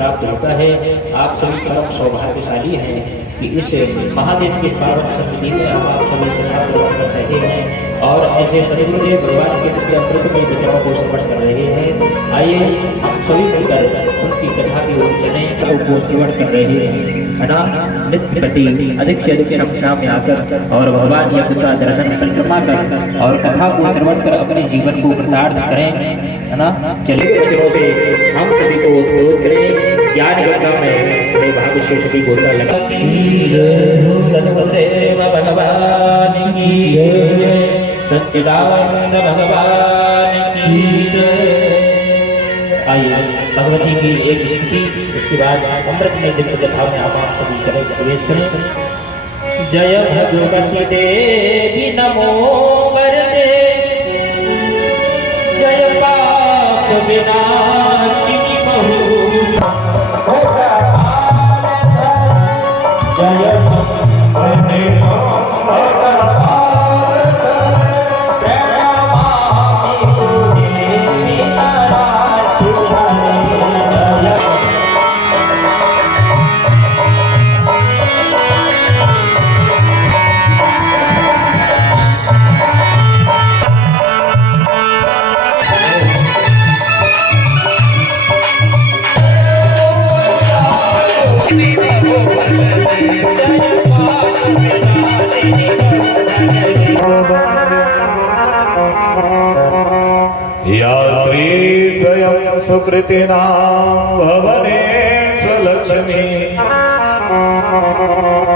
प्राप्त होता है। आप सभी परम सौभाग्यशाली हैं कि इस महादेव के पावन सन्निधि में हम आप सभी कथा श्रवण कर रहे हैं और ऐसे सदगुरुदेव भगवान के प्रति अमृतमय वचनों को श्रवण कर रहे हैं। आइए हम सभी मिलकर उनकी कथा की ओर चले को श्रवण कर रहे हैं, है ना। नित्य प्रति अधिक से अधिक संख्या में आकर और भगवान यज्ञ का दर्शन परिक्रमा कर और कथा को श्रवण कर अपने जीवन को कृतार्थ करें, है ना। चलिए वचनों से हम सभी को उद्बोध करें। ज्ञान गंगा में बड़े भाव से सभी बोलता लगा सदगुरुदेव भगवान की सच्चिदानंद भगवान की जय। आइए भगवती की एक स्तुति, उसके बाद अमृत में दिव्य कथा में आप सभी करें प्रवेश करें। जय भगवती देवी नमो वरदे, जय पाप विनाशिनी बहु, जय या श्री स्वयं सुकृतिनां भवने स्वलक्ष्मी,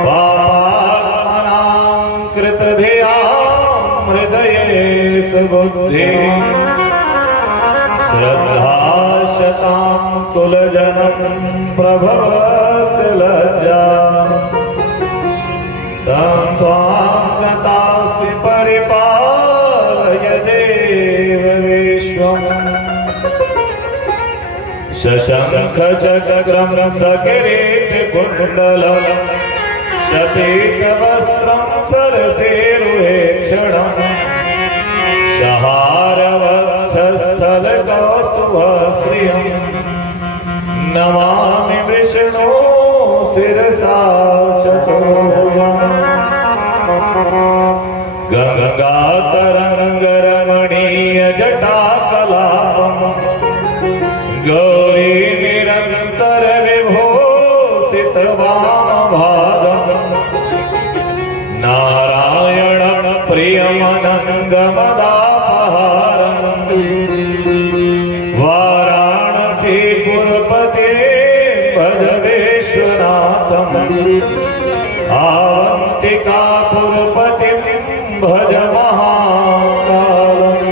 पापात्मनां कृतधियां हृदये सुबुद्धि, श्रद्धा शतां कुलजनं प्रभवस्य लज्जा, तं त्वां गतास्ति परिपालय देव विश्वम्। शशंख चक्रं सकिरीटिकुण्डलं शपीतवस्त्रं सरसेरुहेक्षणं, शहारवक्षस्थलकौस्तुभश्रियं नमामि विष्णु शिरसा चतुर्भुजम्। गंगातरंगरमणीय जटाकलापम्, गौरी निरंतर विभूषित वामभागम्, नारायणं प्रियमनङ्गमदापहारम्, वाराणसीपुरपते भज विश्वनाथम्, आवन्तिकापुरपतिं भज महाकालम्।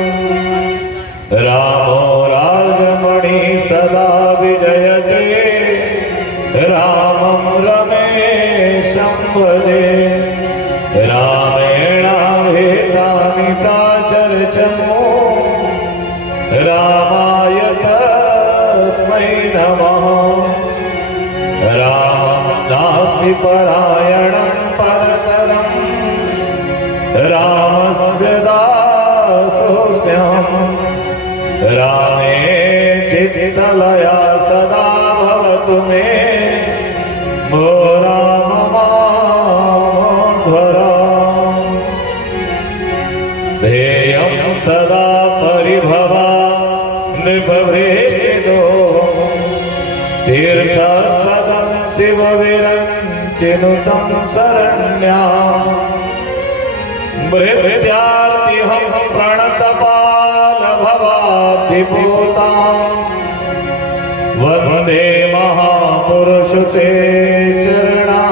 रामो राजमणि सदा विजयते, रामं रमेशं भजे, रामेणाभिहितानि साचर्चमो, रामाय तस्मै नमः। रामं नास्ति परायणं परतरम्, रामस्य दासोऽस्म्यहम्, रामे चित्तलया सदा भवतु मे, मो राम माधवरा। ध्येयं सदा परिभवा नृपभृष्टितो, तीर्थस्पदं शिवविरञ्चिनुतं शरण्याम्, मृत्यार्तिहं प्रणतपालभवाब्धिपूताम्, वन्दे महापुरुषते चरणारविन्दम्।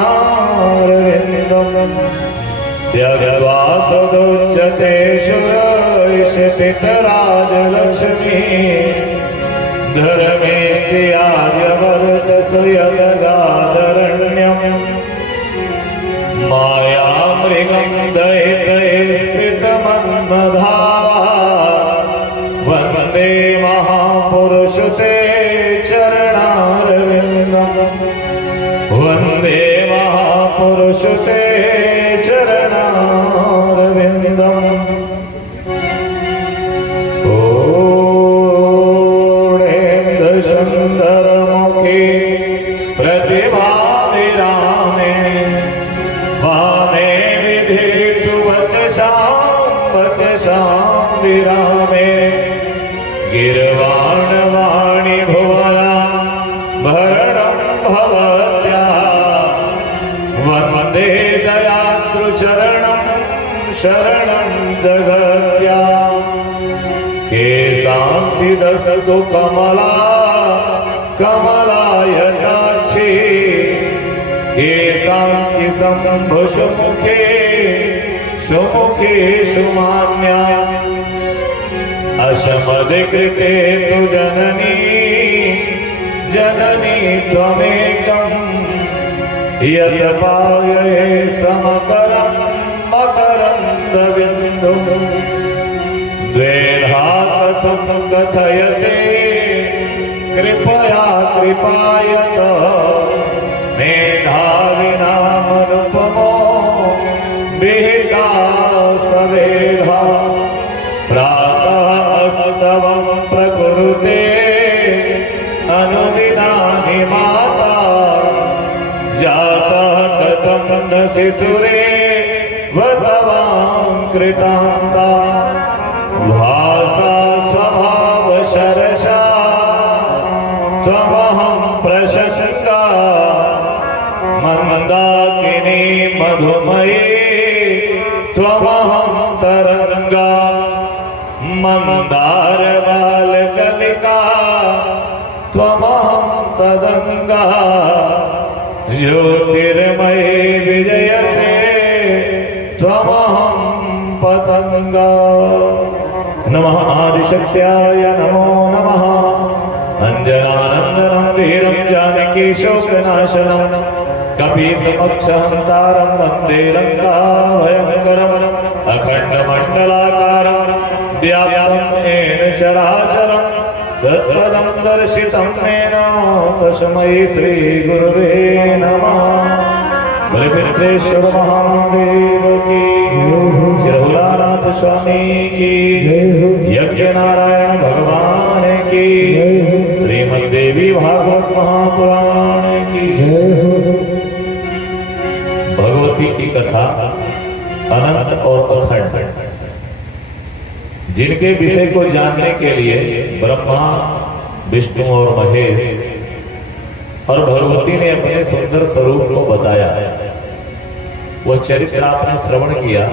त्यक्त्वा सदुच्यते शूरैषपितराजलक्ष्मी, धर्मेष्ट्यार्यवर्चसु यदगादरण्यम्, मायामृगं दयितये स्मृतमन्मधावा, वन्दे महापुरुषते चरणारविन्दम्, वन्दे महापुरुषते चरणारविन्दम्। ओणेन्दशं शरणं जगत्या केशाञ्चिदसतु कमला कमलायताक्षी केशाञ्चि शम्भुषुमुखे सुमुखेषु मान्या अशमधिकृते तु जननी जननी त्वमेकम् यत् पावये समकरं मकरन्दबिन्दुं द्वेधा कथं कथयते कृपया कृपायत मेधाविनामनुपमो विहिता सवेधा प्रातः अस्तवं प्रकुरुते अनुदिनानि माता जातः कथं न शिशुरे वतवां कृतान्ता भासा स्वभावशरशा त्वमहं प्रशंगा मन्दाकिनी मधुमयी त्वमहं तरंगा मन्दारबालकलिका त्वमहं तदंगा ज्योतिर्मयी विजयसे त्वमहं पतंगा नमः आदिशक्त्याय नमो नमः अंजनानंदनं वीरं जानकी शोकनाशनं कपीसमक्षहन्तारं वन्दे लङ्काभयङ्करम् अखण्डमण्डलाकारं व्याप्तं येन चराचरं तत्पदं दर्शितं येन तस्मै श्रीगुरुवे नमः। बलिपित्रेश्वर महादेव की श्रीहुलानाथ स्वामी की यज्ञ नारायण भगवान की श्रीमद्देवी भागवत महापुराण की भगवती की कथा अनंत और अखंड, जिनके विषय को जानने के लिए ब्रह्मा विष्णु और महेश और भगवती ने अपने सुंदर स्वरूप को बताया। वह चरित्र आपने श्रवण किया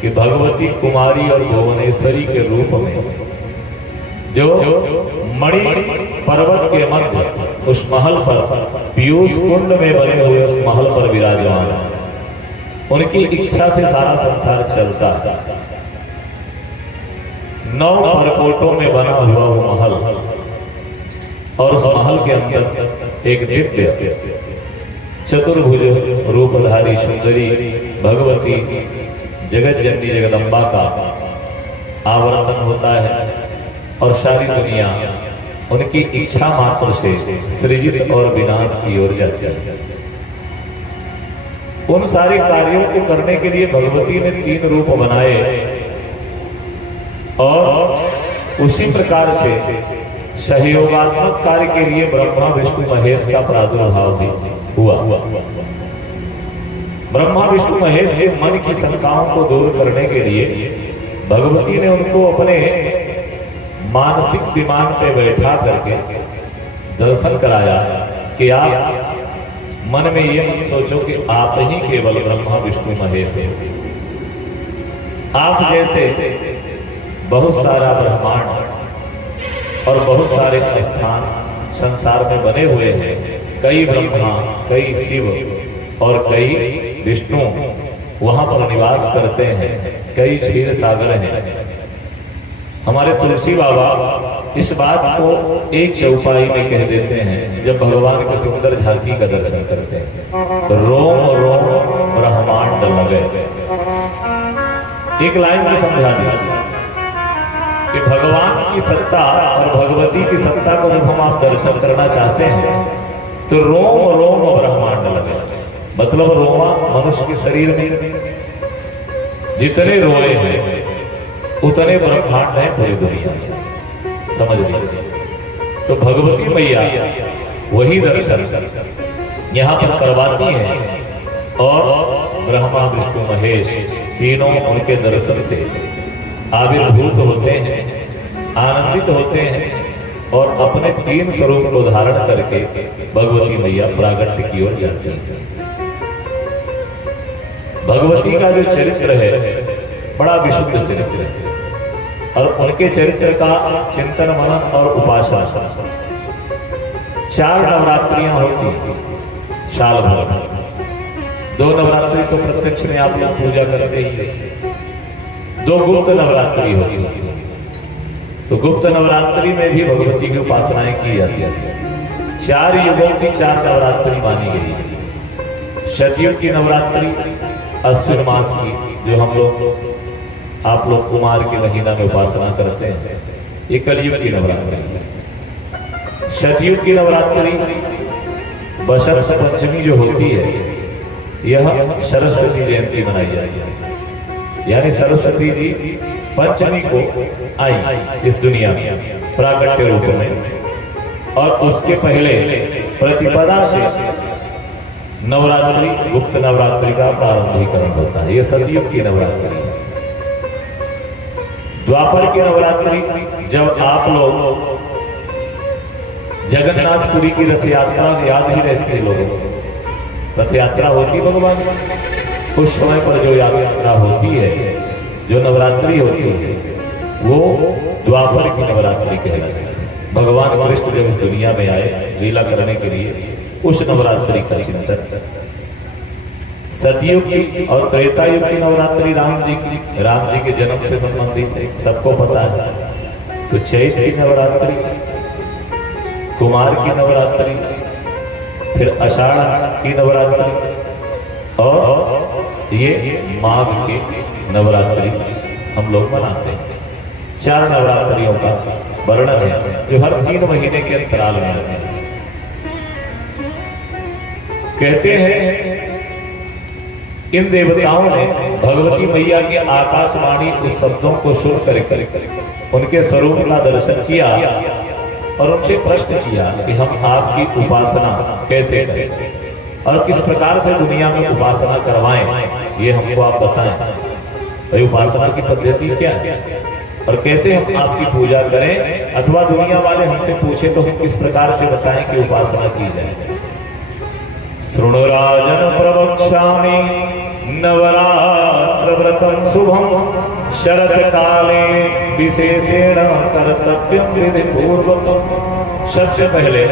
कि भगवती कुमारी और भुवनेश्वरी के रूप में जो मणि पर्वत के मध्य उस महल पर पीयूष कुंड में बने हुए उस महल पर विराजमान, उनकी इच्छा से सारा संसार चलता। 9 परकोटों में बना हुआ वो महल, और उस महल के अंदर एक दिव्य चतुर्भुज रूपधारी सुंदरी भगवती जगत जननी जगदम्बा का आवर्तन होता है, और सारी दुनिया उनकी इच्छा मात्र से सृजित और विनाश की ओर जाती है। उन सारे कार्यों को करने के लिए भगवती ने 3 रूप बनाए, और उसी प्रकार से सहयोगात्मक कार्य के लिए ब्रह्मा विष्णु महेश का प्रादुर्भाव भी हुआ। ब्रह्मा विष्णु महेश के मन की शंकाओं को दूर करने के लिए भगवती ने उनको अपने मानसिक विमान पे बैठा करके दर्शन कराया कि आप मन में ये मत सोचो कि आप ही केवल ब्रह्मा विष्णु महेश हैं। आप जैसे बहुत सारा ब्रह्मांड और बहुत सारे स्थान संसार में बने हुए हैं। कई ब्रह्मा, कई शिव और कई विष्णु वहां पर निवास करते हैं। कई क्षीर सागर हैं। हमारे तुलसी बाबा इस बात को एक चौपाई में कह देते हैं जब भगवान के सुंदर झांकी का दर्शन करते हैं, रोम रोम ब्रह्मांड लगे। एक लाइन में समझा दिया कि भगवान की सत्ता और भगवती की सत्ता को जब हम आप दर्शन करना चाहते हैं तो रोम रोम ब्रह्मांड लगे। मतलब रोमा मनुष्य के शरीर में जितने रोए हैं उतने ब्रह्मांड है पूरी दुनिया में, समझ लीजिए। तो भगवती मैया वही दर्शन यहाँ पर करवाती हैं, और ब्रह्मा विष्णु महेश तीनों उनके दर्शन से आविर्भूत होते हैं, आनंदित होते हैं, और अपने 3 स्वरूप को धारण करके भगवती मैया प्रागट्य की ओर जाती है। भगवती का जो चरित्र है बड़ा विशुद्ध चरित्र है और उनके चरित्र का चिंतन मनन और उपासना 4 नवरात्रियां होती हैं साल भर। 2 नवरात्रि तो प्रत्यक्ष में आप लोग पूजा करते ही है, 2 गुप्त नवरात्रि होती है। तो गुप्त नवरात्रि में भी भगवती की उपासनाएं की जाती है। 4 युगों की 4 नवरात्रि मानी गई है। शतयुग की नवरात्रि अश्विन मास की, जो हम लोग आप लोग कुमार के महीना में उपासना करते हैं, ये कलयुग की नवरात्रि है। शतयुग की नवरात्रि बसंत पंचमी जो होती है, यह सरस्वती जयंती मनाई जाती है। यानी सरस्वती जी पंचमी को आई इस दुनिया में प्राकट्य रूप में, और उसके पहले प्रतिपदा से नवरात्रि गुप्त नवरात्रि का प्रारंभीकरण होता है। यह सतयुग की नवरात्रि है। द्वापर की नवरात्रि जब आप लोग जगन्नाथपुरी की रथ यात्रा याद ही रहती है लोगों को, रथ यात्रा होती है भगवान, उस समय पर जो यात्रा होती है, जो नवरात्रि होती है, वो द्वापर की नवरात्रि कहलाती है। भगवान कृष्ण जब इस दुनिया में आए लीला करने के लिए, उस नवरात्रि का चिंतन। सतयुग की और त्रेता युग की नवरात्रि राम जी के जन्म से संबंधित है, सबको पता है। तो चैत की नवरात्रि, कुमार की नवरात्रि, फिर आषाढ़ की नवरात्रि, और ये माघ की नवरात्रि हम लोग मनाते हैं। 4 नवरात्रियों का वर्णन है जो हर 3 महीने के अंतराल में आते हैं। कहते हैं इन देवताओं ने भगवती मैया के आकाशवाणी उस शब्दों को सुन कर उनके स्वरूप का दर्शन किया और उनसे प्रश्न किया कि हम आपकी उपासना कैसे करें और किस प्रकार से दुनिया में उपासना करवाएं, ये हमको आप बताएं। भाई उपासना की पद्धति क्या है और कैसे हम आपकी पूजा करें, अथवा दुनिया वाले हमसे पूछे तो हम किस प्रकार से बताएं कि उपासना की जाए। शृणु राजन प्रवक्ष्यामि नवरात्र व्रतं शुभम शरद काले विशेषेण कर्तव्यम विधि पूर्वकम। सबसे पहले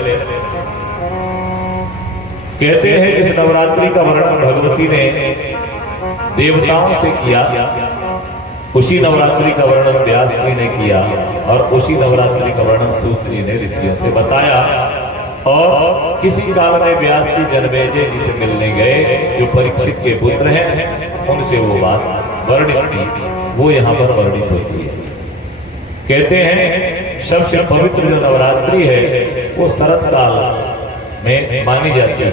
कहते हैं जिस नवरात्रि का वर्णन भगवती ने देवताओं से किया, उसी नवरात्रि का वर्णन व्यास जी ने किया और उसी नवरात्रि का वर्णन सूत जी ने ऋषियों से बताया। और किसी काल में व्यास जी जनमेजय जी से मिलने गए जो परीक्षित के पुत्र हैं, उनसे वो बात वर्णित की, वो यहाँ पर वर्णित होती है। कहते हैं सबसे पवित्र जो नवरात्रि है वो शरद काल में मानी जाती है।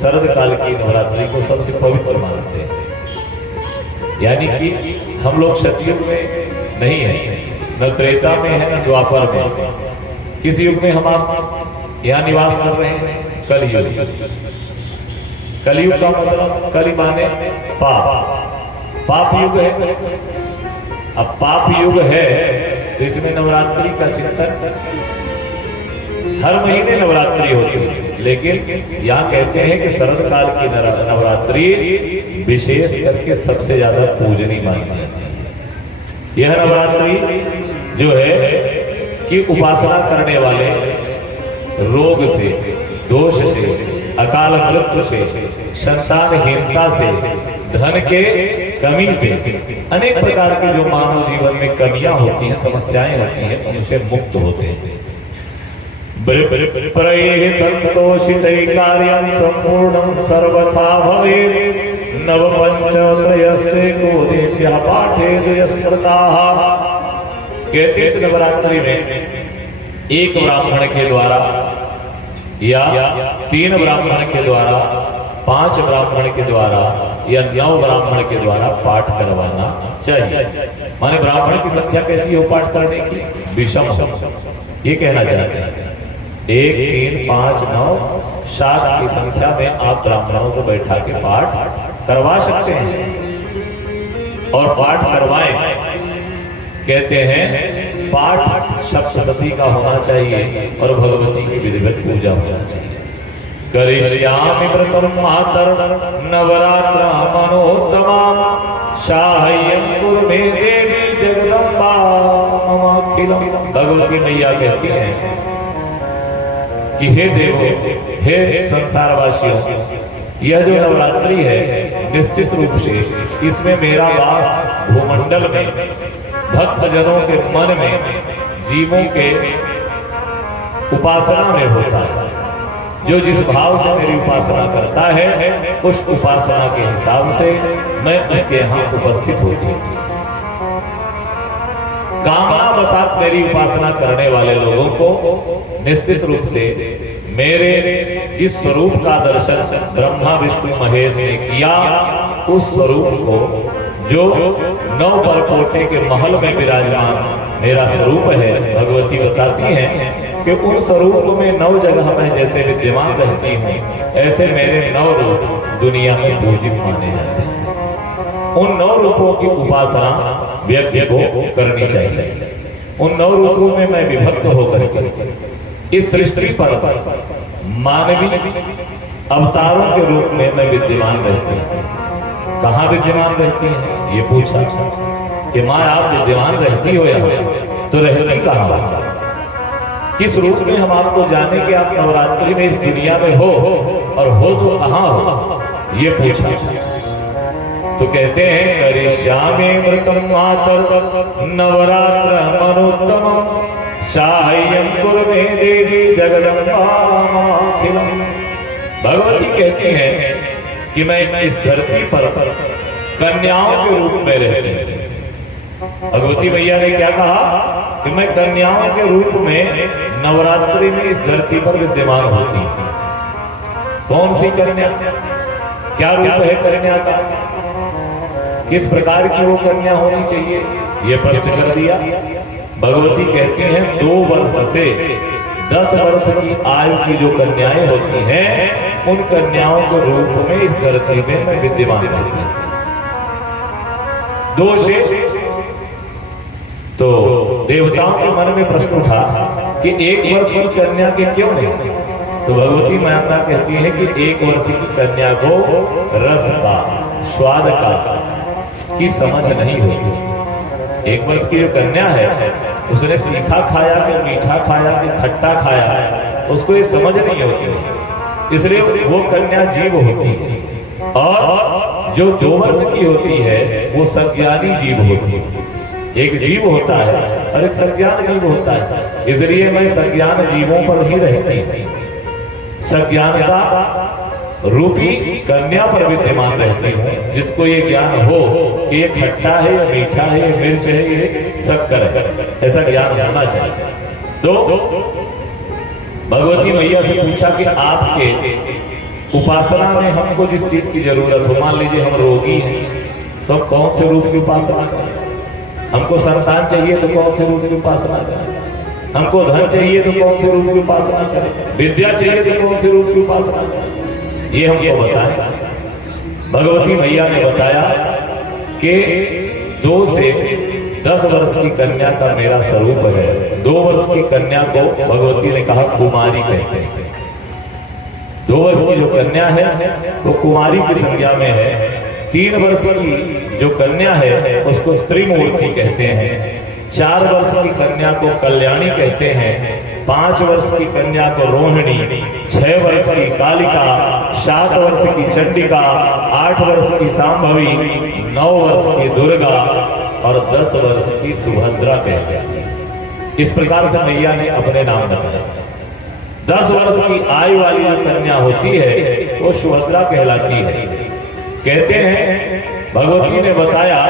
शरद काल की नवरात्रि को सबसे पवित्र मानते हैं। यानी कि हम लोग सतयुग में नहीं है, न त्रेता में है न द्वापर में। किस युग में हम आप यहाँ निवास कर रहे हैं? कलयुग। कलयुग का मतलब कलि माने पाप, पाप युग है। अब पाप युग है तो इसमें नवरात्रि का चिंतन, हर महीने नवरात्रि होती है, लेकिन यहाँ कहते हैं कि शरद काल की नवरात्रि विशेष करके सबसे ज्यादा पूजनीय मानी जाती है। यह नवरात्रि जो है कि उपासना करने वाले रोग से, दोष से, अकाल मृत्यु से, संतानहीनता से, धन के कमी से, अनेक प्रकार के जो मानव जीवन में कमियां होती हैं, समस्याएं होती हैं, उनसे मुक्त होते हैं। प्रयेह संतोषितै कार्यं संपूर्णं सर्वथा भवेत् नव पंचत्रयस्य गोदेभ्यः पाठेद स्मृताः। कहते इस नवरात्रि में एक ब्राह्मण के द्वारा या 3 ब्राह्मण के द्वारा, 5 ब्राह्मण के द्वारा या 9 ब्राह्मण के द्वारा पाठ करवाना चाहिए। माने ब्राह्मण की संख्या कैसी हो पाठ करने की? विषम, ये कहना चाहते हैं। 1, 3, 5, 9, 7 की संख्या में आप ब्राह्मणों को बैठा के पाठ करवा सकते हैं और पाठ करवाएं। कहते हैं पाठ सप्तशती का होना चाहिए और भगवती की विधिवत पूजा होना चाहिए। करिष्यामि व्रतं मातर नवरात्र मनोत्तमां साहाय्यं कुरु मे देवी जगदम्बा ममाखिलम्। भगवती मैया कहती हैं कि हे देवो, हे संसारवासियों, यह जो नवरात्रि है निश्चित रूप से इसमें मेरा वास भूमंडल में भक्तजनों के मन में जीवों के उपासना में होता है। जो जिस भाव से मेरी उपासना करता है उस उपासना के हिसाब से मैं उसके यहाँ उपस्थित होती हूँ। कामना वसात मेरी उपासना करने वाले लोगों को निश्चित रूप से मेरे जिस स्वरूप का दर्शन ब्रह्मा विष्णु महेश ने किया, उस स्वरूप को जो 9 परपोटे के महल में विराजमान मेरा स्वरूप है, भगवती बताती हैं कि उन स्वरूप में 9 जगह मैं जैसे विद्यमान रहती हूँ, ऐसे मेरे 9 रूप दुनिया में पूजित माने जाते हैं। उन 9 रूपों की उपासना व्यक्ति को करनी चाहिए। उन 9 रूपों में मैं विभक्त होकर इस सृष्टि पर मानवीय अवतारों के रूप में मैं विद्यमान रहती हूँ। कहाँ विद्यमान रहती हैं? ये पूछा कि माँ आप विद्यमान रहती हो यहाँ, तो रहती कहाँ हो? किस रूप में हम आपको जाने कि आप नवरात्रि में इस दुनिया में हो और हो तो कहाँ हो? ये पूछा। तो कहते हैं करिष्यामि व्रतं मातर नवरात्र मनोत्तमं साहाय्यं कुरु मे देवी जगदम्बा ममाखिलम्। भगवती कहती हैं कि मैं इस धरती पर कन्याओं के रूप में रहती हूँ। भगवती मैया ने क्या कहा कि मैं कन्याओं के रूप में नवरात्रि में इस धरती पर विद्यमान होती हूँ। कौन सी कन्या? क्या रूप है कन्या का? किस प्रकार की वो कन्या होनी चाहिए? ये प्रश्न कर दिया। भगवती कहती हैं 2 वर्ष से 10 वर्ष की आयु की जो कन्याएं होती हैं, उन कन्याओं के रूप में इस धरती में मैं विद्यमान रहती हूँ। 2 से तो देवताओं के मन में प्रश्न उठा कि 1 वर्ष की कन्या के क्यों नहीं? तो भगवती माता कहती है कि 1 वर्ष की कन्या को रस का, स्वाद का की समझ नहीं होती। 1 वर्ष की जो कन्या है उसने तीखा खाया कि मीठा खाया कि खट्टा खाया, उसको ये समझ नहीं होती है, इसलिए वो कन्या जीव होती है। और जो 2 वर्ष की होती है वो संज्ञानी जीव होती है। एक जीव होता है और एक संज्ञान जीव होता है, इसलिए मैं संज्ञान जीवों पर ही रहती हूँ। संज्ञानता रूपी कन्या पर विद्यमान रहती हूँ, जिसको ये ज्ञान हो कि ये खट्टा है या मीठा है, ये मिर्च है, ये शक्कर है, ऐसा ज्ञान होना चाहिए। तो भगवती मैया से पूछा कि आपके उपासना में हमको जिस चीज की जरूरत हो, मान लीजिए हम रोगी हैं तो हम कौन से रूप की उपासना करें? हमको संतान चाहिए तो कौन से रूप की उपासना करें? हमको धन चाहिए तो कौन से रूप की उपासना करें? विद्या चाहिए तो कौन से रूप की उपासना करें? ये हमको बताया। भगवती मैया ने बताया कि 2 से 10 वर्ष की कन्या का मेरा स्वरूप है। 2 वर्ष की कन्या को भगवती ने कहा कुमारी कहते हैं। 2 वर्ष की जो कन्या है वो कुमारी की संज्ञा में है। 3 वर्ष की जो कन्या है उसको त्रिमूर्ति कहते हैं। 4 वर्ष की कन्या को कल्याणी कहते हैं। 5 वर्ष की कन्या को रोहिणी, 6 वर्ष की कालिका, 7 वर्ष की चंडिका, 8 वर्ष की सांभवी, 9 वर्ष की दुर्गा और 10 वर्ष की सुभद्रा कहते हैं। इस प्रकार से मैया ने अपने नाम बताया। 10 वर्ष की आयु वाली जो कन्या होती है वो सुभद्रा कहलाती है। कहते हैं भगवती ने बताया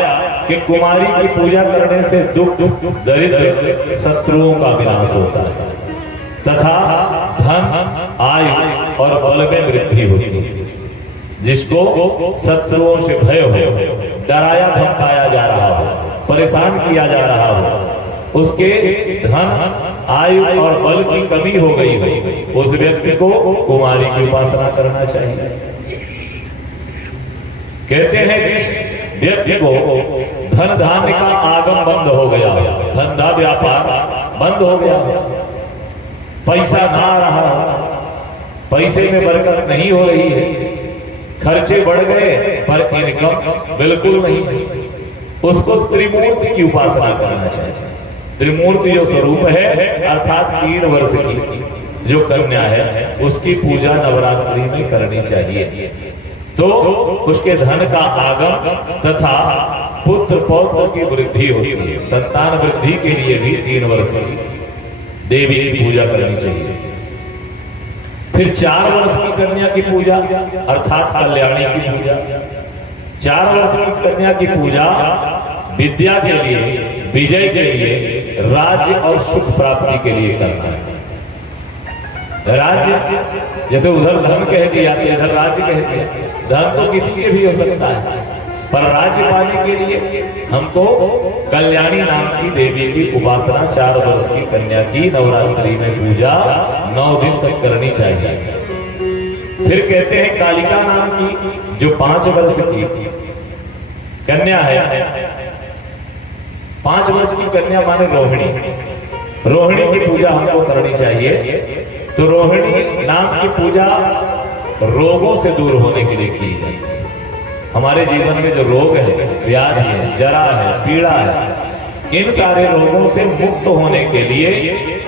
कि कुमारी की पूजा करने से दुख, दरिद्र, शत्रुओं का विनाश होता है तथा धन, आयु और बल में वृद्धि होती है। जिसको शत्रुओं से भय हो, डराया धमकाया जा रहा हो, परेशान किया जा रहा हो, उसके धन, आयु और बल की कमी हो गई हो, उस व्यक्ति को कुमारी की उपासना करना चाहिए। कहते हैं जिस व्यक्ति को धन धान्य का आगम बंद हो गया, धंधा व्यापार बंद हो गया, पैसा ना आ रहा, पैसे में बरकत नहीं हो रही है, खर्चे बढ़ गए पर इनकम बिल्कुल नहीं है, उसको त्रिमूर्ति की उपासना करना चाहिए। त्रिमूर्ति जो स्वरूप है अर्थात 3 वर्ष की जो कन्या है उसकी पूजा नवरात्रि में करनी चाहिए, तो उसके धन का आगम तथा पुत्र पौत्र की वृद्धि होती है। संतान वृद्धि के लिए भी 3 वर्ष की देवी की पूजा करनी चाहिए। फिर 4 वर्ष की कन्या की पूजा अर्थात कल्याणी की पूजा। 4 वर्ष की कन्या की पूजा विद्या के लिए, विजय के लिए, राज्य और सुख प्राप्ति के लिए करना है। राज्य जैसे उधर धन कह दिया तो इधर राज्य कह दिया, धन तो किसी के भी हो सकता है, पर राज्य पाने के लिए हमको कल्याणी नाम की देवी की उपासना 4 वर्ष की कन्या की नवरात्रि में पूजा 9 दिन तक करनी चाहिए। फिर कहते हैं कालिका नाम की जो 5 वर्ष की कन्या है, 5 वर्ष की कन्या माने रोहिणी, रोहिणी की पूजा हमको करनी चाहिए। तो रोहिणी नाम की पूजा रोगों से दूर होने के लिए की है। हमारे जीवन में जो रोग है, व्याधि है, जरा है, पीड़ा है, इन सारे रोगों से मुक्त होने के लिए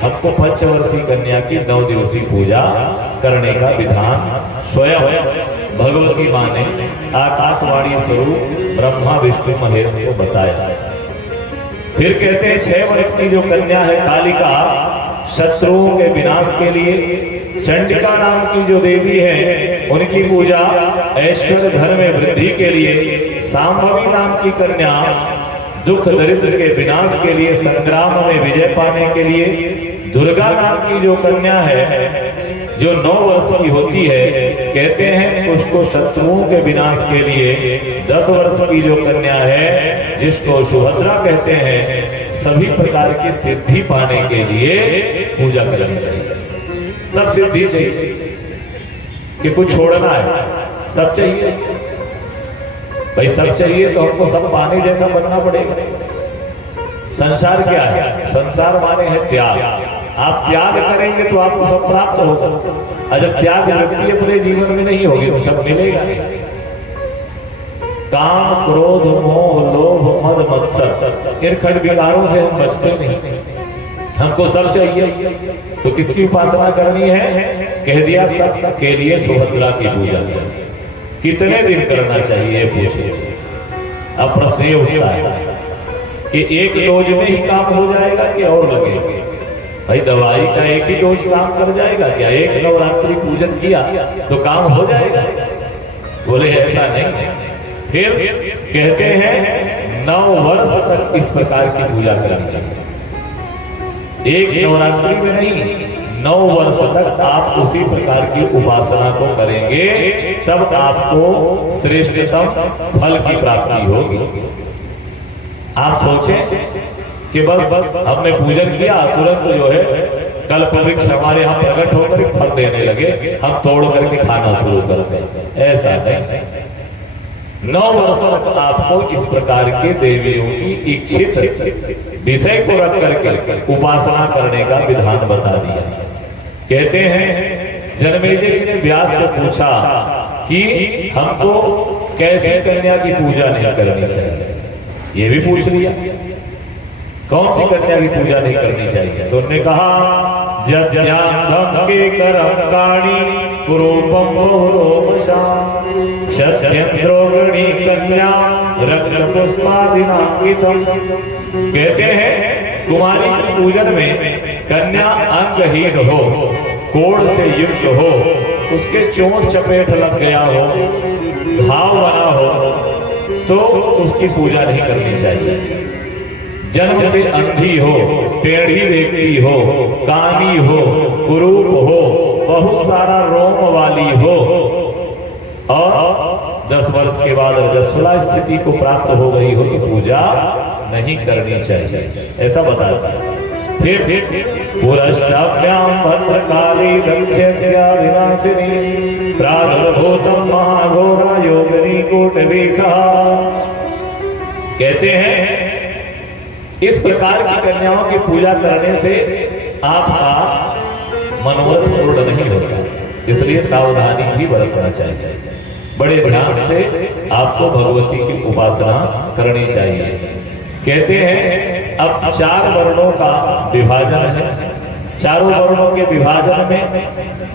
हमको पंचवर्षीय कन्या की 9 दिवसीय पूजा करने का विधान स्वयं भगवती मां ने आकाशवाणी स्वरूप ब्रह्मा विष्णु महेश को बताया। फिर कहते हैं 6 वर्ष की जो कन्या है कालिका, शत्रुओं के विनाश के लिए। चंडिका नाम की जो देवी है उनकी पूजा ऐश्वर्य धन में वृद्धि के लिए। सांभवी नाम की कन्या दुख दरिद्र के विनाश के लिए, संग्राम में विजय पाने के लिए। दुर्गा नाम की जो कन्या है जो 9 वर्ष की होती है, कहते हैं उसको शत्रुओं के विनाश के लिए। 10 वर्ष की जो कन्या है जिसको सुभद्रा कहते हैं, सभी प्रकार की सिद्धि पाने के लिए पूजा करनी चाहिए। सब सिद्धि चाहिए कि कुछ छोड़ना है, सब चाहिए भाई, सब चाहिए तो हमको सब पाने जैसा बनना पड़ेगा। संसार क्या है? संसार माने है त्याग। आप त्याग करेंगे तो आपको सब प्राप्त होगा, और जब त्याग व्यक्ति अपने जीवन में नहीं होगी तो सब मिलेगा। काम, क्रोध, मोह, लोभ, मद, मत्सर, इन खंड विकारों से हम बचते नहीं। हमको सब चाहिए तो किसकी उपासना करनी है? कह दिया सब के लिए सुभद्रा की पूजा। कितने दिन करना चाहिए पूछे? अब प्रश्न ये उठता है कि एक डोज में ही काम हो जाएगा कि और लगेगा? भाई दवाई का एक ही डोज काम कर जाएगा क्या? एक नवरात्रि पूजन किया तो काम हो जाएगा? बोले ऐसा नहीं। फिर कहते हैं 9 वर्ष तक इस प्रकार की पूजा करनी चाहिए। एक नवरात्रि में नहीं, 9 वर्ष तक आप उसी प्रकार की उपासना को करेंगे, तब आपको श्रेष्ठतम फल की प्राप्ति होगी। आप सोचें कि बस हमने पूजन किया, तुरंत जो है कल्प वृक्ष हमारे यहाँ प्रकट होकर फल देने लगे, हम तोड़ करके खाना शुरू कर दें, ऐसा नहीं। 9 वर्ष तक आपको इस प्रकार के देवियों की इच्छित विषय को रख करके उपासना करने का विधान बता दिया। कहते हैं जनमेजय जी ने व्यास से पूछा कि हमको कैसी कन्या की पूजा नहीं करनी चाहिए। ये भी पूछ लिया कौन सी कन्या की पूजा नहीं करनी चाहिए, तो उन्होंने कहा जद्यान्धम के करमकाणी कुरूपम बहुरोमशाम शत्येन्द्रोगणी कन्या रत्नपुष्पादिनांकितम। कहते हैं कुमारी के पूजन में कन्या अंगहीन हो, कोढ़ से युक्त हो, उसके चोट चपेट लग गया हो, घाव बना हो, तो उसकी पूजा नहीं करनी चाहिए। जन्म से अंधी हो, टेढ़ी देखती हो, कानी हो, कुरूप हो, बहुत सारा रोम वाली हो, और 10 वर्ष के बाद रजस्वला स्थिति को प्राप्त हो गई हो तो पूजा नहीं करनी चाहिए, ऐसा बताता है। फिर पुरष्टाभ्याम भद्रकाली दक्षिण्या विनाशिनी प्रादुर्भूतम महाघोरा योगिनी कोटवीसा। कहते हैं इस प्रकार की कन्याओं की पूजा करने से आपका मनोरथ पूर्ण नहीं होता। इसलिए सावधानी भी बरतना चाहिए। बड़े ध्यान से आपको भगवती की उपासना करनी चाहिए। कहते हैं अब 4 वर्णों का विभाजन है। चारों वर्णों के विभाजन में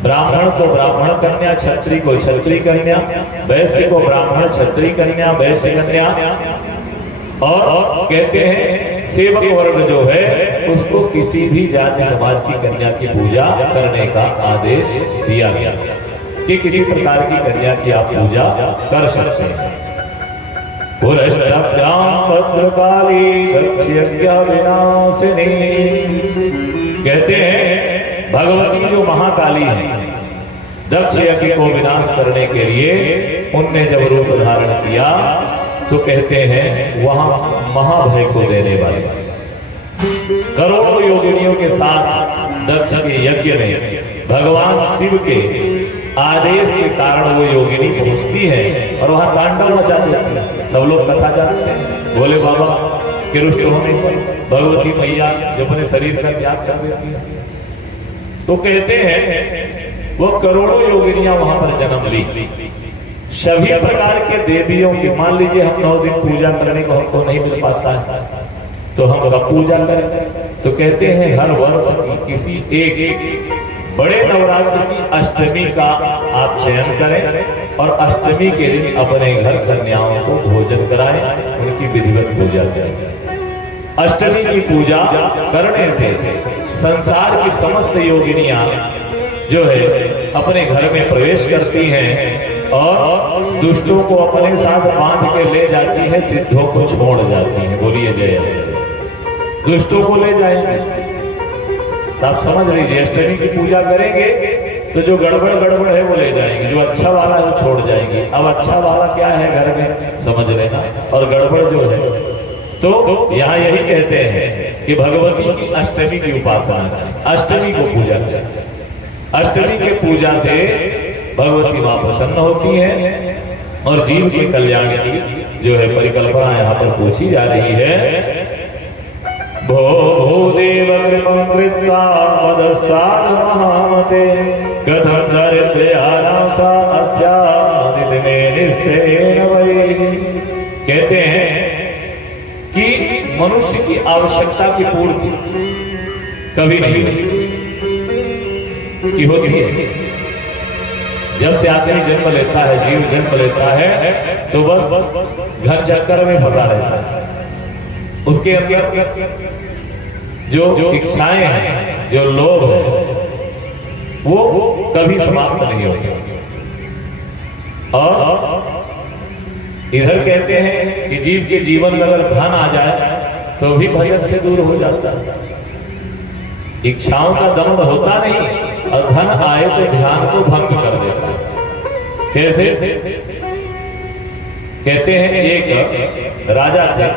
ब्राह्मण को ब्राह्मण कन्या, क्षत्रिय को क्षत्रिय कन्या, वैश्य को ब्राह्मण, क्षत्रिय कन्या, वैश्य कन्या, और कहते हैं सेवक वर्ग जो है उसको किसी भी जाति समाज की कन्या की पूजा करने का आदेश दिया गया कि किसी प्रकार की कन्या की आप पूजा कर सकते हैं। भद्रकाली दक्षयज्ञ विनाशिनी, कहते हैं भगवती जो महाकाली है, दक्ष यज्ञ को विनाश करने के लिए उनने जब रूप धारण किया तो कहते हैं वहां महाभय को देने वाले करोड़ों योगिनियों के साथ दक्ष के यज्ञ में भगवान शिव के आदेश के कारण वो योगिनी पहुंचती है और वहां तांडव मचा देती है। सब लोग कथा जानते हैं, भोले बाबा के रुष्ट होने पर भगवती मैया जो अपने शरीर का त्याग कर देती है। तो कहते हैं वो करोड़ों योगिनियां वहां पर जन्म ली। सभी प्रकार के देवियों की, मान लीजिए हम 9 दिन पूजा करने को हमको नहीं मिल पाता है तो हम कब पूजा करें? तो कहते हैं हर वर्ष की किसी एक बड़े नवरात्र की अष्टमी का आप चयन करें और अष्टमी के दिन अपने घर कन्याओं को भोजन कराएं, उनकी विधिवत पूजा करें। अष्टमी की पूजा करने से संसार की समस्त योगिनियां जो है अपने घर में प्रवेश करती हैं और दुष्टों को अपने साथ बांध के ले जाती है, सिद्धों को छोड़ जाती है। बोलिए जय। दुष्टों को ले जाएंगे तो आप समझ लीजिए अष्टमी की पूजा करेंगे तो जो गड़बड़ है वो ले जाएंगे, जो अच्छा वाला है वो छोड़ जाएंगे। अब अच्छा वाला क्या है घर में समझ लेना, और गड़बड़ जो है तो यहाँ यही कहते हैं कि भगवती की अष्टमी की उपासना करें, अष्टमी को पूजा करें। अष्टमी के पूजा से भगवती मां प्रसन्न होती है और जीव के कल्याण की जो है परिकल्पना यहाँ पर पूछी जा रही है। भो भूदेव कृपं कृत्वा मदस्वाद महामते कथं दरिद्रयानासा अस्यादिति में निष्ठेन वै। कहते हैं कि मनुष्य की आवश्यकता की पूर्ति कभी नहीं होती, कि होती है। जब से आदमी जन्म लेता है, जीव जन्म लेता है तो बस घर चक्कर में फंसा रहता है। उसके अंदर जो इच्छाएं हैं, जो लोभ है, वो कभी समाप्त नहीं होते। और इधर कहते हैं कि जीव के जीवन में अगर धन आ जाए तो भी भजन से दूर हो जाता है। इच्छाओं का दमन होता नहीं और धन आए तो ध्यान को भंग कर देता है। कैसे? कहते हैं एक राजा थे,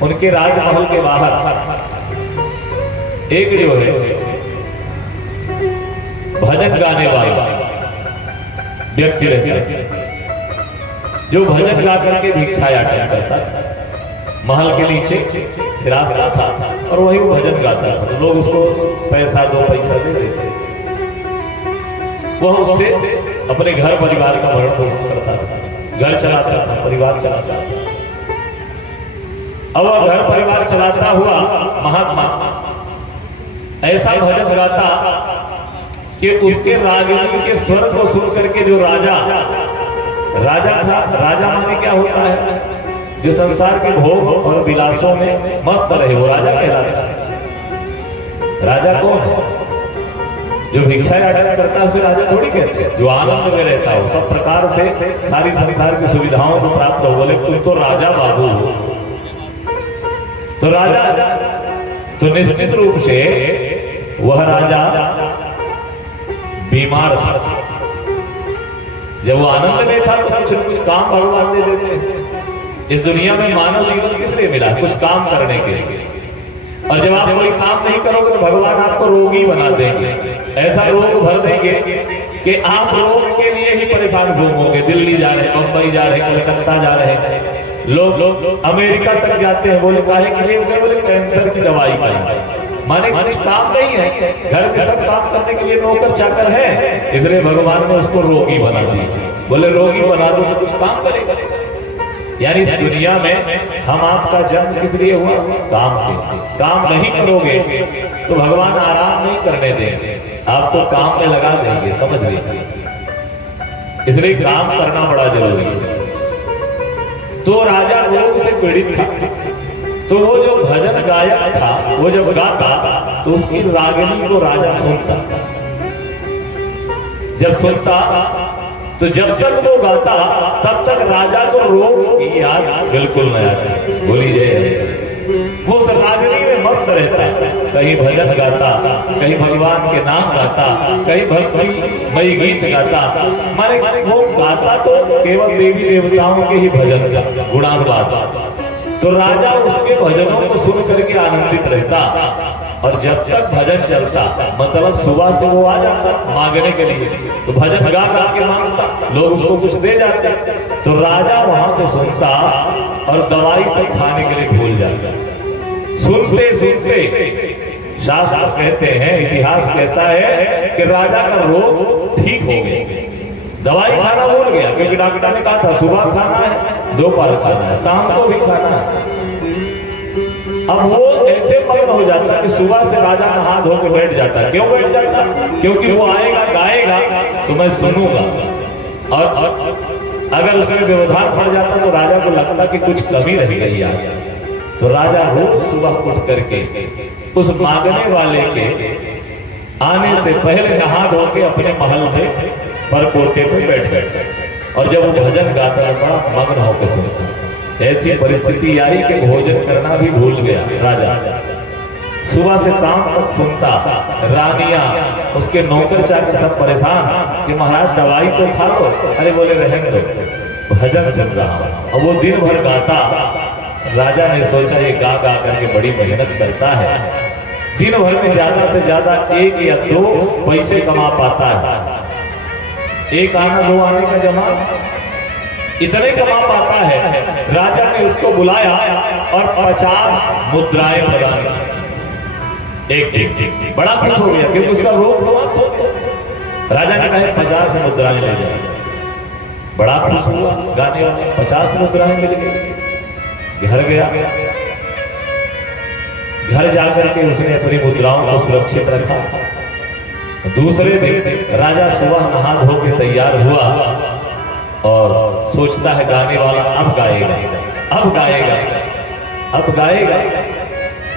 उनके राजमहल के बाहर एक जो है भजन गाने वाला व्यक्ति रहता, जो भजन गा करके भिक्षा याचन करता था। महल के नीचे सिरास्ता था और वही वो भजन गाता था, तो लोग उसको पैसा 2 पैसा दे देते। वह उससे अपने घर परिवार का भरण पोषण करता था, घर चलाता था, परिवार चलाता था। अब वह घर परिवार चलाता हुआ महात्मा ऐसा भजन गाता कि उसके रागिनी के स्वर को सुन करके जो राजा था, राजा माने क्या होता है? जो संसार के भोग और विलासों में मस्त रहे वो राजा कहलाता है। राजा कौन है? जो भिक्षा याचन करता है उसे राजा थोड़ी कहते हैं। जो आनंद में रहता हो, सब प्रकार से सारी संसार की सुविधाओं को प्राप्त हो, बोले तुम तो राजा बाबू हो। तो राजा तो निश्चित रूप से वह राजा बीमार था। जब वो आनंद में था तो कुछ न कुछ काम भगवान दे देते। इस दुनिया में मानव जीवन किस लिए मिला? कुछ काम करने के लिए। और जब आप कोई काम नहीं करोगे तो भगवान आपको रोगी बना देंगे, ऐसा रोग भर देंगे कि आप रोग के लिए ही परेशान घूमोगे। दिल्ली जा रहे, मुंबई जा रहे, कलकत्ता जा रहे, लोग अमेरिका तक जाते हैं। बोले काहे के लिए? बोले कैंसर की दवाई खाई। माने कुछ काम नहीं है, घर में सब काम करने के लिए नौकर चाकर है, इसलिए भगवान ने उसको रोगी बना दिया। बोले रोगी बना दो तो कुछ काम करेगा। यानी इस दुनिया में हम आपका जन्म किस लिए हुआ? काम के। काम नहीं करोगे तो भगवान आराम नहीं करने देंगे, आपको काम में लगा देंगे, समझ लीजिए। इसलिए काम करना बड़ा जरूरी है। तो राजा रोग से पीड़ित था, तो वो जो भजन गायक था वो जब गाता तो उसकी रागिनी को राजा सुनता। जब सुनता तो जब तक वो गाता तब तक राजा को रोग की याद बिल्कुल नहीं आती। बोली जय। वो उस रागिनी में मस्त रहता, कहीं भजन गाता, कहीं भगवान के नाम गाता, कहीं भक्ति गीत गाता। माने वो गाता तो केवल देवी देवताओं के ही भजन का गुणानुवाद। तो राजा उसके भजनों को सुन करके आनंदित रहता। और जब तक भजन चलता, मतलब सुबह से वो आ जाता मांगने के लिए, तो भजन गा गा के मांगता, लोग उसको कुछ दे जाते। तो राजा वहां से सुनता और दवाई तक खाने के लिए भूल जाता। सुनते सुनते शास्त्र कहते हैं, इतिहास कहता है कि राजा का रोग ठीक हो गया। दवाई खाना भूल गया, क्योंकि डॉक्टर ने कहा था सुबह खाना है, दोपहर खाना है, शाम को भी खाना है। अब वो ऐसे मग्न हो जाता कि सुबह से राजा नहा धो के बैठ जाता। क्यों बैठ जाता? क्योंकि वो आएगा गाएगा तो मैं सुनूंगा। और अगर उसमें व्यवधान पड़ जाता तो राजा को लगता कि कुछ कमी रह गई आज। तो राजा रोज सुबह उठ करके उस मांगने वाले के आने से पहले नहा धो के अपने महल में परकोटे पे बैठ गए। और जब वो भजन गाता है बड़ा मग्न होकर सुनता। ऐसी परिस्थिति आई कि भोजन करना भी भूल गया राजा। सुबह से शाम तक सुनता, रानियां उसके नौकर चाकर सब परेशान कि महाराज दवाई तो खा लो। अरे बोले रहने दो, भजन सुन रहा। और वो दिन भर गाता। राजा ने सोचा ये गा गा करके बड़ी मेहनत करता है, दिन भर में ज्यादा से ज्यादा 1 या 2 पैसे कमा पाता है। 1 आना 2 आने का जमा इतने कमा पाता है। राजा ने उसको बुलाया और 50 मुद्राएं प्रदान की। एक बड़ा खुश हो गया क्योंकि उसका रोग समाप्त हो। राजा ने कहा 50 मुद्राएं ले जाए। बड़ा खुश हुआ गाने वाले, 50 मुद्राएं मिल गई। घर गया, घर जाकर के उसने अपनी मुद्राओं को सुरक्षित रखा। दूसरे दिन राजा सुबह नहा धो के तैयार हुआ और सोचता है गाने वाला अब गाएगा, अब गाएगा, अब गाएगा।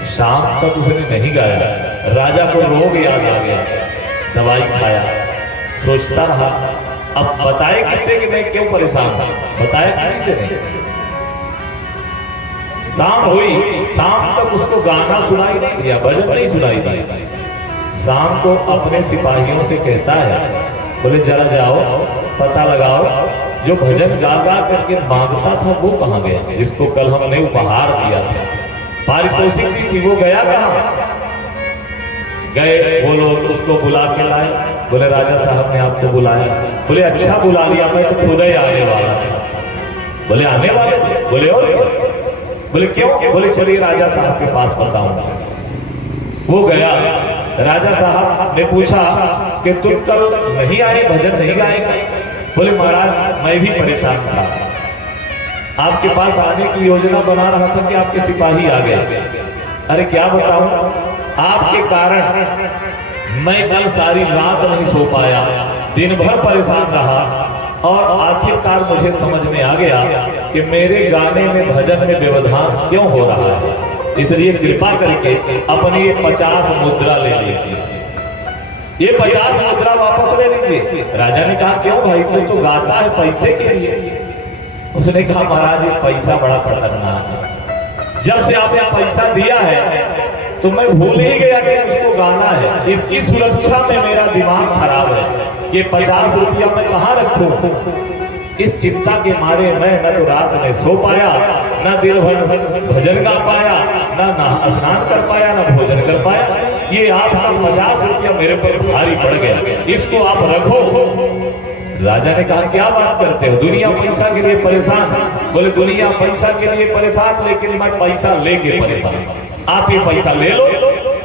शाम तक उसने नहीं गाया। राजा को रोग याद आ गया, दवाई खाया, सोचता रहा अब बताए किससे कि मैं क्यों परेशान हूं। बताया किसी से नहीं। शाम हुई, शाम तक उसको गाना सुनाई नहीं दिया, भजन नहीं सुनाई दिया। शाम को अपने सिपाहियों से कहता है, बोले जरा जाओ पता लगाओ जो भजन गा गा करके मांगता था वो कहाँ गया, जिसको कल हमने उपहार दिया था, पारितोषिक दी थी, वो गया कहाँ? गए वो लोग उसको बुला के लाए। बोले राजा साहब ने आपको बुलाया। बोले अच्छा बुला लिया, मैं तो खुद ही आने वाला था। बोले आने वाले थे? बोले और क्यों? बोले क्यों? बोले चलिए राजा साहब के पास बताऊंगा। वो गया, राजा साहब ने पूछा कि तुम कल नहीं आए, भजन नहीं गाएगा? बोले महाराज मैं भी परेशान था, आपके पास आने की योजना बना रहा था कि आपके सिपाही आ गए। अरे क्या बताऊं, आपके कारण मैं कल सारी रात नहीं सो पाया, दिन भर परेशान रहा और आखिरकार मुझे समझ में आ गया कि मेरे गाने में भजन में व्यवधान क्यों हो रहा है। इसलिए कृपा करके अपनी ये 50 मुद्रा ले लीजिए, ये 50 मुद्रा वापस ले लीजिए। राजा ने कहा क्यों भाई, तो गाता है पैसे के लिए। उसने कहा महाराज ये पैसा बड़ा खतरनाक है, जब से आपने पैसा दिया है तो मैं भूल ही गया कि मुझको गाना है। इसकी सुरक्षा में मेरा दिमाग खराब है, ये 50 रुपया मैं कहाँ रखूं। इस चिंता के मारे मैं न तो रात में सो पाया, न दिन भर भजन गा पाया, न स्नान कर पाया, न भोजन कर पाया। ये आपका 50 रुपया मेरे पर भारी पड़ गया, इसको आप रखो। राजा ने कहा क्या बात करते हो, दुनिया पैसा के लिए परेशान। बोले दुनिया पैसा के लिए परेशान, लेकिन मैं पैसा लेके परेशान। आप ये पैसा ले लो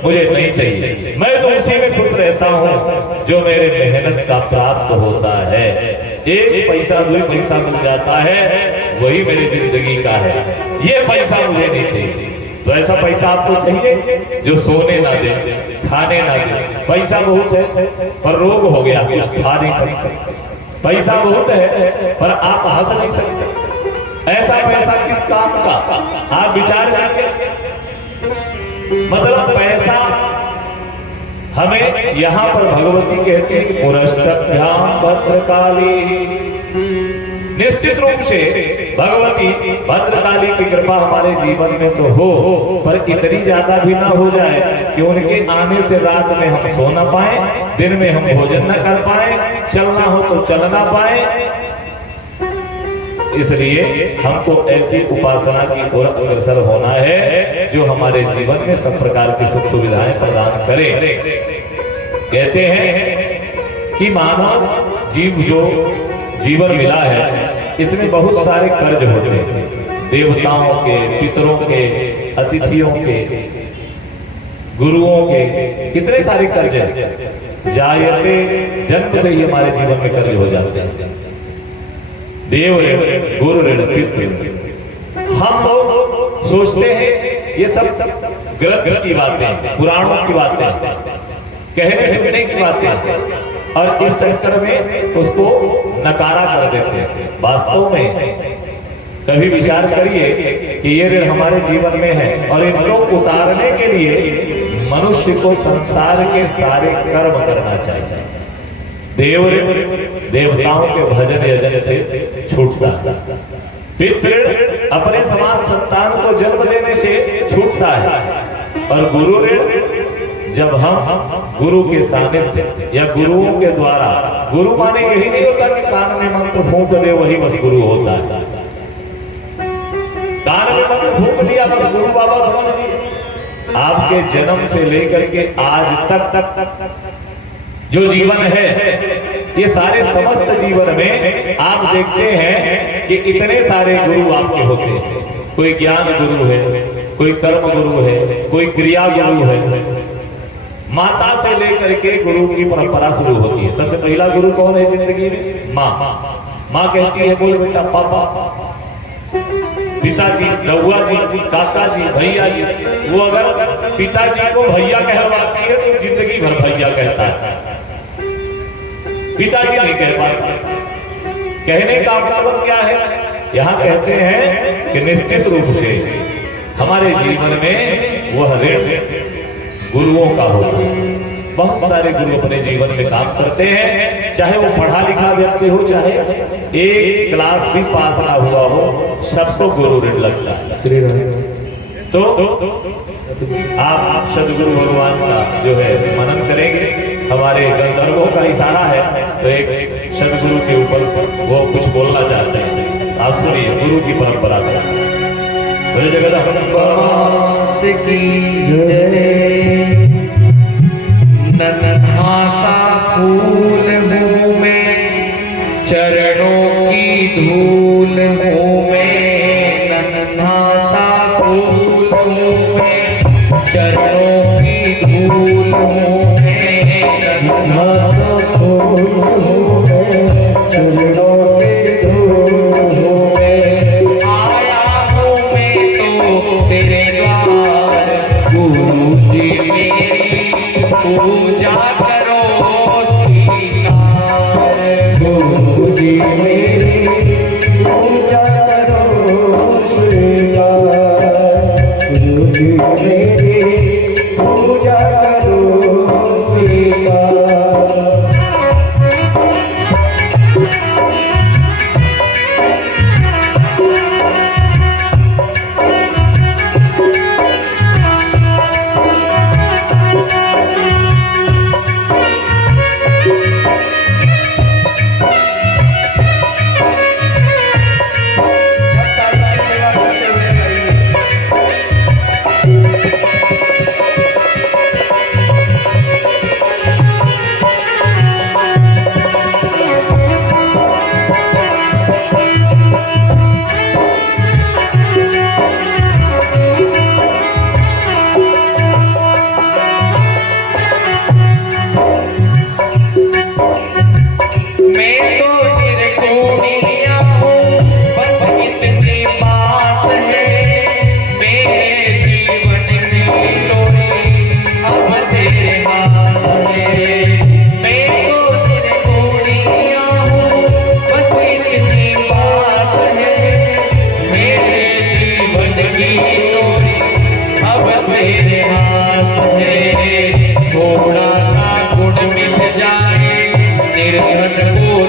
मुझे नहीं चाहिए। मैं तो उसी में खुश रहता हूँ जो मेरे मेहनत का प्राप्त होता है। एक पैसा 2 पैसा मिल जाता है, वही मेरी जिंदगी का है। ये पैसा मुझे नहीं चाहिए। तो ऐसा पैसा आपको चाहिए जो सोने ना दे, खाने ना दे। पैसा बहुत है पर रोग हो गया, कुछ खा नहीं सकते। पैसा बहुत है पर आप हंस नहीं सकते। ऐसा पैसा किस काम का, आप विचार करेंगे। मतलब पैसा हमें यहाँ पर भगवती कहती है कि पुरष्टभ्याम भद्रकाली। निश्चित रूप से भगवती भद्रकाली की कृपा हमारे जीवन में तो हो, पर इतनी ज्यादा भी ना हो जाए कि उनके आने से रात में हम सो ना पाए, दिन में हम भोजन न कर पाए, चलना हो तो चल ना पाए। इसलिए हमको ऐसी उपासना की ओर अग्रसर होना है जो हमारे जीवन में सब प्रकार की सुख सुविधाएं प्रदान करे। कहते हैं कि मानव जीव जो जीवन मिला है इसमें बहुत सारे कर्ज होते हैं, देवताओं के, पितरों के, अतिथियों के, गुरुओं के, कितने सारे कर्ज हैं। जायते जन्म से ही हमारे जीवन में कर्ज हो जाते हैं। देव ऋण, गुरु ऋण, पितृ ऋण। हम लोग सोचते हैं ये सब ग्रंथ की बातें, पुराणों की बातें, कहने सुनने की बातें, और इस चक्कर में उसको नकारा कर देते हैं। वास्तव में कभी विचार करिए कि ये ऋण हमारे जीवन में है और इनको उतारने के लिए मनुष्य को संसार के सारे कर्म करना चाहिए। देव देवताओं के भजन यजन से छूटता, पितृ अपने समान संतान को जन्म देने से छूटता है, और गुरु ऋण जब हम गुरु के सानिध्य या गुरुओं के द्वारा, गुरु माने यही नहीं होता कि कान में मंत्र फूंक दे वही बस गुरु होता है। कान में मंत्र फूंक दिया बस गुरु बाबा समझ लिए। आपके जन्म से लेकर के आज तक जो जीवन है, ये सारे समस्त जीवन में आप देखते हैं कि इतने सारे गुरु आपके होते हैं। कोई ज्ञान गुरु है, कोई कर्म गुरु है, कोई क्रिया गुरु है। माता से लेकर के गुरु की परंपरा शुरू होती है। सबसे पहला गुरु कौन है जिंदगी में? माँ। माँ कहती है बोल बेटा पापा, पिताजी, दौआ जी, काका जी, भैया जी। वो अगर पिताजी को भैया कहलवाती है तो जिंदगी भर भैया कहता है, पिताजी नहीं कह पाता। कहने का मतलब क्या है? यहाँ कहते हैं कि निश्चित रूप से हमारे जीवन में वह ऋण गुरुओं का होता है। बहुत सारे गुरु अपने जीवन में काम करते हैं, चाहे वो पढ़ा लिखा व्यक्ति हो, चाहे एक क्लास भी पास ना हुआ हो, सबको गुरु ऋण लगता है। तो आप सदगुरु भगवान का जो है मनन करेंगे। हमारे गंधर्वों का इशारा है, तो एक सदगुरु के ऊपर वो कुछ बोलना चाहते हैं। आप सुनिए गुरु की परंपरा का। बोले जगत की नन्हा सा फूल मुँह में, चरणों की धूल मुँह में। नन्हा सा फूल मुँह में, चरणों की धूल मुँह में। नन्हा सा फूल मुँह में, चरणों की धूल मुँह में। आया हूँ मैं तो तेरे द्वार, गुरु जी मेरी पूजा करो स्वीकार। गुरु जी मेरी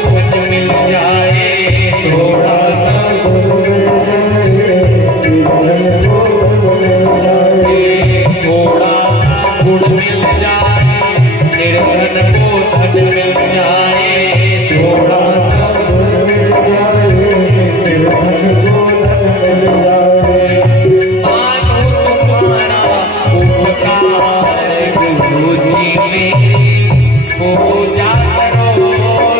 धन मिल जाए, थोड़ा सा गुड़ मिल जाए, थोड़ा सा गुड़ मिल जाए, निर्धन को धन मिल जाए, थोड़ा सा गुड़ मिल जाए, निर्धन को धन मिल जाए। मानो तुम्हारा उपकार गुरु जी मेरी पूजा करो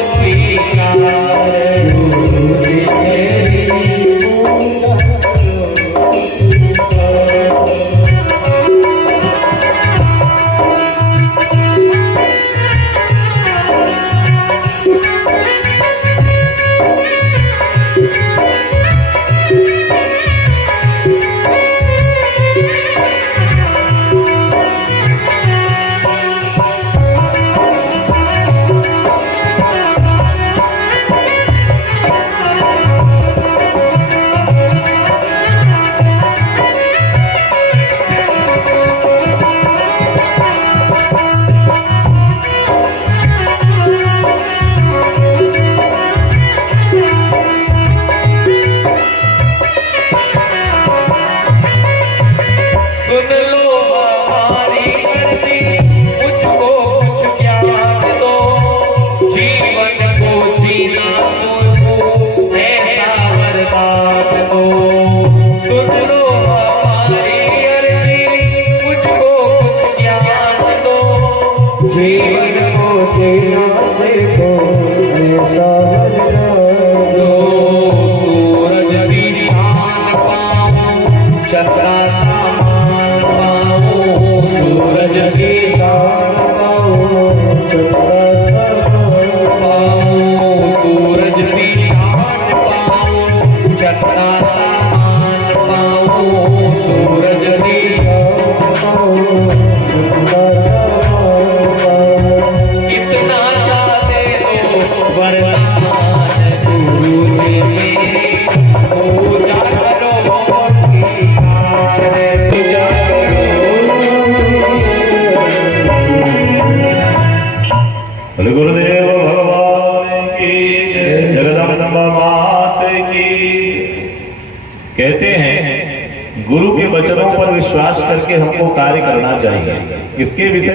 स्वीकार, गुरु जी मेरी पूजा सुन लो हमारी अर्जी, मुझको कुछ ज्ञान दो, जीवन को जीना मुझको ऐसा वरदान दो। सुन लो हमारी अर्जी, मुझको कुछ ज्ञान दो, जीवन को जीना सीखो ऐसा वरदान दो। सूरज सी शान पाऊं, चक्रा सामान पाऊं, सूरज सी शान पाऊं, चक्रा सामान पाऊं, सूरज सी शान पाऊं, चक्रा सामान पाऊं, सूरज सी शान पाऊं, चक्रा सामान पाऊं। इतना चाहते हो वरदान गुरु जी मेरी पूजा करो स्वीकार, पूजा बोले गुरुदेव भगवान की जय, जगदम्बा मात की। कहते हैं गुरु के वचनों पर विश्वास करके हमको कार्य करना चाहिए। इसके विषय